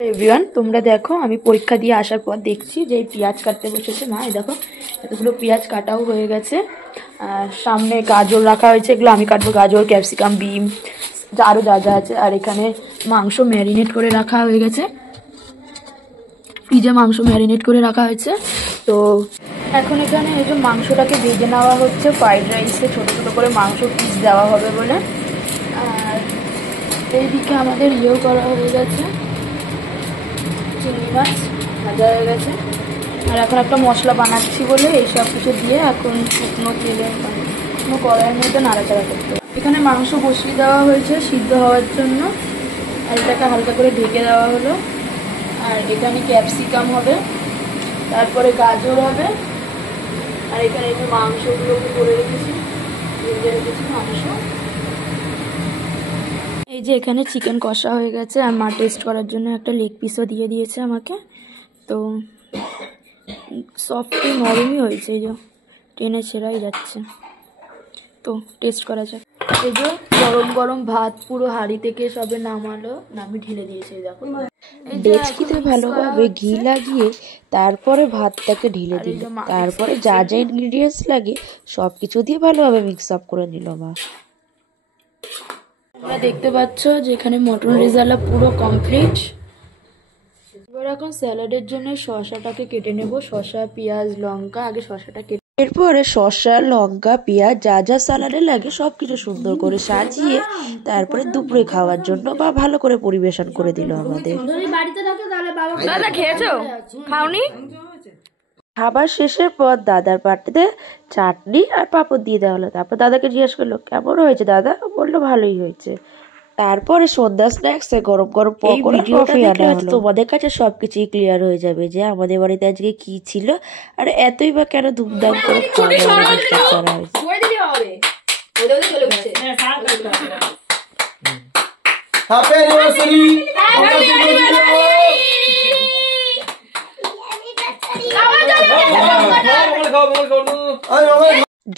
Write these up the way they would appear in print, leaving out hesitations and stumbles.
Everyone, তোমরা দেখো আমি পরীক্ষা দিয়ে আসার পর দেখছি যে পেঁয়াজ কাটতে বসেছে মা। এই দেখো এতগুলো পেঁয়াজ কাটাও হয়ে গেছে। আর সামনে গাজর রাখা হয়েছে, এগুলো আমি কাটবো। গাজর, ক্যাপসিকাম, বিম, আরও যা যা আছে। আর এখানে মাংস ম্যারিনেট করে রাখা হয়ে গেছে, ফ্রিজে মাংস ম্যারিনেট করে রাখা হয়েছে। তো এখন এখানে এই যে মাংসটাকে ভেজে নেওয়া হচ্ছে, ফ্রাইড রাইসে ছোটো ছোটো করে মাংস পিস দেওয়া হবে বলে। আর এইদিকে আমাদের ইয়েও করা হয়ে গেছে, চিংড়ি মাছ ভাজা হয়ে গেছে। আর এখন একটা মশলা বানাচ্ছি বলে এইসব কিছু দিয়ে এখন শুকনো তেলে শুকনো কড়াইয়ের মধ্যে নাড়াচাড়া করতে হবে। এখানে মাংস বসিয়ে দেওয়া হয়েছে সিদ্ধ হওয়ার জন্য, আর এটাকে হালকা করে ঢেকে দেওয়া হলো। আর এখানে ক্যাপসিকাম হবে, তারপরে গাজর হবে। আর এখানে এই যে মাংসগুলোকে করে রেখেছি, ভেজে রেখেছি মাংস। এই যে এখানে চিকেন কষা হয়ে গেছে, আর মা টেস্ট করার জন্য একটা লেগ পিসও দিয়ে দিয়েছে আমাকে। তো সফটই নরমই হয়েছে, এই যে টেনে ছেড়াই যাচ্ছে। তো টেস্ট করা যাক। এই যে গরম গরম ভাত পুরো হাঁড়ি থেকে সবে নামালো, নামিয়ে ঢেলে দিয়েছে। দেখো ডেচকিতে ভালোভাবে ঘি লাগিয়ে তারপরে ভাতটাকে ঢেলে দিল, তারপরে যা যা ইনগ্রিডিয়েন্টস লাগে সবকিছু দিয়ে ভালোভাবে মিক্স আপ করে নিল মা। তোমরা দেখতে পাচ্ছ যে এখানে মটন রেজালা পুরো কমপ্লিট। এবার এখন স্যালাডের জন্য শসাটাকে কেটে নেব, শসা, পেঁয়াজ, লঙ্কা। আগে শসাটা কেটে, এরপরে শসা, লঙ্কা, পেঁয়াজ যা যা স্যালাডে লাগে সবকিছু সুন্দর করে সাজিয়ে তারপরে দুপুরে খাওয়ার জন্য বা ভালো করে পরিবেশন করে দিল আমাদের। দাদা খেয়েছো? খাওনি? খাবার শেষের পর দাদার পাটিতে চাটনি আর পাঁপড় দিয়ে দেওয়া হলো। তারপর দাদাকে জিজ্ঞেস করলো কেমন হয়েছে দাদা, বললো ভালোই হয়েছে। তারপরে সন্ধ্যা স্ন্যাক্সে গরম গরম পকোড়া, কফি আনা হলো। তোমাদের কাছে সবকিছুই ক্লিয়ার হয়ে যাবে যে আমাদের বাড়িতে আজকে কি ছিল আর এতই বা কেন ধুমধাম করে খাওয়া দাওয়া করা হয়েছে।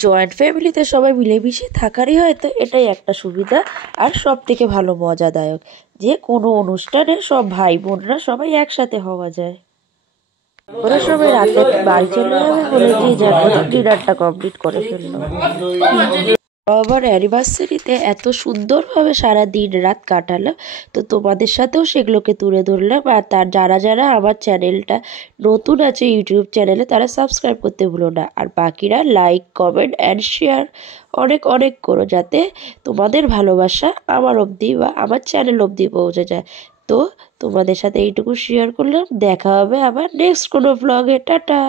জয়েন্ট ফ্যামিলিতে সবাই মিলেমিশে থাকারই হয়তো এটাই একটা সুবিধা আর সব থেকে ভালো মজাদায়ক, যে কোনো অনুষ্ঠানে সব ভাই বোনরা সবাই একসাথে হওয়া যায়। ওরা সবাই রাতে বাড়ি চলে যাবে বলে যে যার ডিনারটা কমপ্লিট করে ফেললো। আবার অ্যানিভার্সারিতে এত সুন্দরভাবে সারা দিন রাত কাটালাম, তো তোমাদের সাথেও সেগুলোকে তুলে ধরলাম। আর তার যারা যারা আমার চ্যানেলটা নতুন আছে ইউটিউব চ্যানেলে, তারা সাবস্ক্রাইব করতে ভুলো না। আর বাকিরা লাইক, কমেন্ট অ্যান্ড শেয়ার অনেক অনেক করো, যাতে তোমাদের ভালোবাসা আমার অবধি বা আমার চ্যানেল অবধি পৌঁছে যায়। তো তোমাদের সাথে এইটুকু শেয়ার করলাম, দেখা হবে আবার নেক্সট কোনো ব্লগে। টাটা।